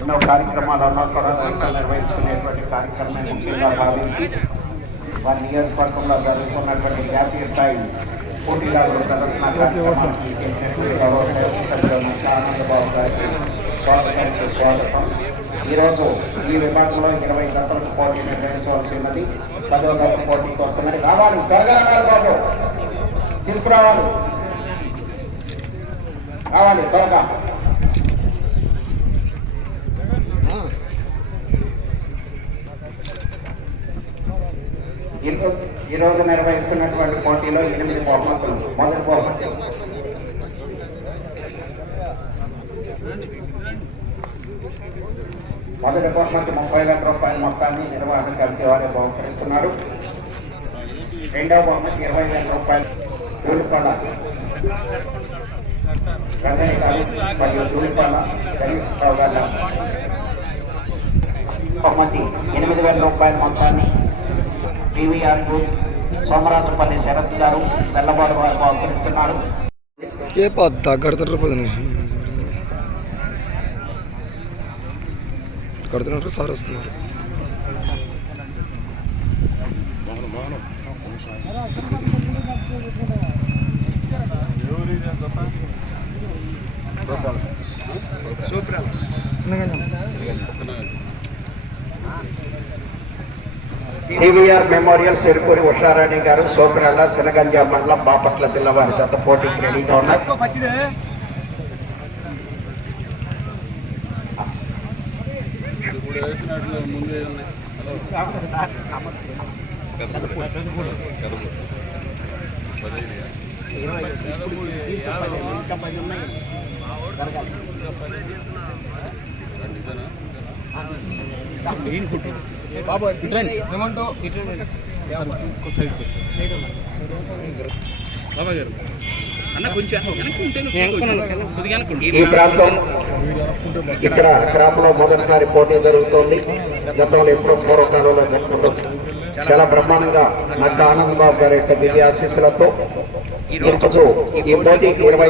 ఎన్నో కార్యక్రమాలలో కూడా నిర్వహించుకునేటువంటి కార్యక్రమాన్ని ముఖ్యంగా భావించి వారి నియోజకవర్గంలో జరుగుతున్నటువంటి జాతీయ స్థాయి పోటీలలో ప్రదర్శన ఆనందబాబు గారికి స్వాగతం. సుస్వాగతం ఈరోజు ఈ విభాగంలో ఇరవై గంటలకు పోటీ నిర్వహించవలసి ఉన్నది పదో గంట పోటీకి వస్తున్నది. కావాలి త్వరగా రావాలి బాబు. తీసుకురావాలి. కావాలి త్వరగా. ఈరోజు నిర్వహిస్తున్నటువంటి పోటీలో ఎనిమిది బహుమతులు మొదటి బహుమతి మొదటి బహుమతి ముప్పై వేల రూపాయల మొత్తాన్ని నిర్వహణ కమిటీ వారు బహుకరిస్తున్నారు. రెండవ బహుమతి ఇరవై వేల రూపాయలు. తూలిపాల రంగయ్య మరియు తూలిపాల గణేష్ రావు గారు. బహుమతి ఎనిమిది వేల రూపాయల మొత్తాన్ని పివిఆర్ గ్రూప్ సోమరాజుపల్లి శరత్ గారు తెల్లబాటు వారు బహుకరిస్తున్నారు ఏ పద్దా కడుతుంటారు పది నిమిషం. కడుతున్నట్టు సార్ వస్తున్నారు. సివిఆర్ మెమోరియల్ సిరుకూరి ఉషారాణి గారు సోపిరాల శనగంజ మండలం బాపట్ల జిల్లా వారి జత పోటీకి రెడీగా ఉన్నారు బాబా గారు అన్న కొంచెం ఈ ప్రాంతం ఇక్కడ క్రాప్లో మొదటిసారి పోటీ జరుగుతోంది. గతంలో ఎప్పుడో పూర్వకాలంలో జరుపుకుంటాం చాలా బ్రహ్మాండంగా నక్క ఆనంద్ బాబు గారి యొక్క దివ్య ఆశీస్సులతో ఈరోజు ఈ పోటీకి ఇరవై